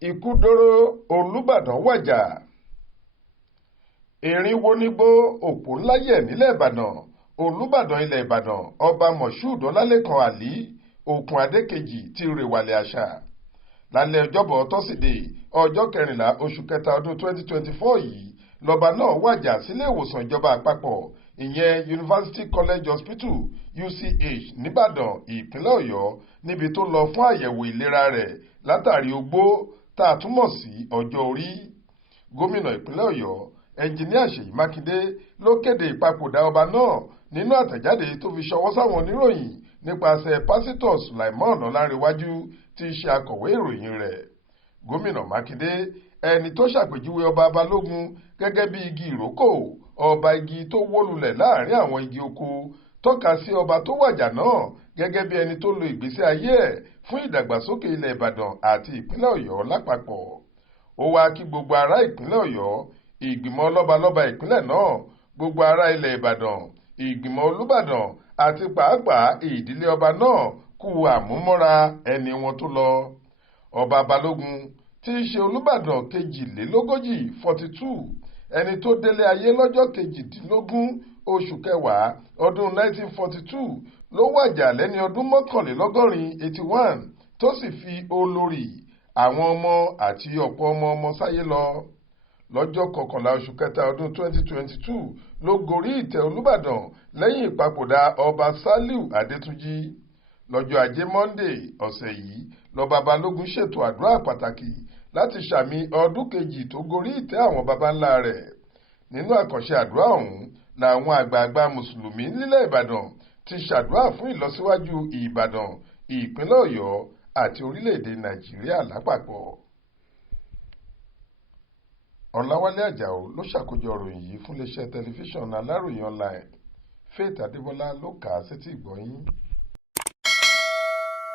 Ikú Doro Olubadan Waja. Erin wo nígbó òpó ńlá yẹ̀ nílẹ̀ Ìbàdàn. Olubadan ilẹ̀ Ìbàdàn ọba Moshood Ọlálékan Ali Òkun Adékejì ti rèwàlẹ̀ àṣà. Lálẹ́ ọjọ́bọ̀ tọ́sídẹ̀ẹ́ ọjọ́ 14 oṣù kẹta ọdún 2024 yìí lọ́ba náà wàjà sílé ìwòsàn ìjọba àpapọ̀ ìyẹn University College Hospital UCH nìbàdàn ìpínlẹ̀ Ọ̀yọ́ níbi tó lọ fún àyẹ̀wò ìlera rẹ̀ látàrí ogbó tá a túmọ̀ sí ọjọ́ orí. Gómìnà ìpínlẹ̀ Ọ̀yọ́ ẹnjiníà Ṣèyí Mákindé ló kéde ìpapòdà ọba náà nínú àtẹ̀jáde tó fi ṣọwọ́ sáwọn oníròyìn nípasẹ̀ pásítọ̀ Sulaimon Ọlárẹ̀wájú tí í ṣe akọ̀wé ìròyìn rẹ̀. Gómìnà Mákindé ẹni tó ṣàpèjúwe ọba Balógun gẹ́gẹ́ bí igi ìrókò ọba igi tó wó lulẹ̀ láàrin àwọn igi oko tọ́ka sí ọba tó wàjà náà gẹ́gẹ́ bí ẹni tó lo ìgbésí ayé ẹ̀ fún ìdàgbàsókè ilẹ̀ Ìbàdàn àti ìpínlẹ̀ Ọ̀yọ́ lápapọ̀. Ó wá kí gbogbo ará ìpínlẹ̀ Ọ̀yọ́, ìgbìmọ̀ lọ́balọ́ba ìpínlẹ̀ náà, gbogbo ará ilẹ̀ Ìbàdàn, ìgbìmọ̀ Olúbàdàn àti pàápàá ìdílé ọba náà kú àmúmọ́ra ẹni wọn tó lọ. Ọba Balógun tí í ṣe Olúbàdàn kejìlélógójì 42 ẹni tó délé ayé lọ́jọ́ kejìdínlógún oṣù kẹwàá ọdún 1942 ló wàjà lẹ́ni ọdún mọ́kànlélọ́gọ́rin 81 tó sì fi olórí àwọn ọmọ àti ọ̀pọ̀ ọmọ sáyé lọ. Lọ́jọ́ 11 oṣù kẹta ọdún 2022 ló gorí ìtẹ́ Olúbàdàn lẹ́yìn ìpapòdà ọba Sàlíù Adétúnjì. Lọ́jọ́ ajé Monday ọ̀sẹ̀ yìí lọ́ba Balógun ṣètò àdúrà pàtàkì láti ṣàmì ọdún kejì tó gorí ìtẹ́ àwọn baba ńlá rẹ̀. Nínú àkànṣe àdúrà ọ̀hún làwọn àgbààgbà mùsùlùmí nílẹ̀ Ìbàdàn ti ṣàdúrà fún ìlọsíwájú Ìbàdàn, ìpínlẹ̀ Ọ̀yọ́ àti orílẹ̀-èdè Nàìjíríà lápapọ̀. Ọláwálé Àjàó ló ṣàkójọ ìròyìn yìí fún iléeṣẹ́ tẹlifíṣàn Aláròyé online. Faith Adébọ́lá ló kà á sétí ìgbọ́ yín.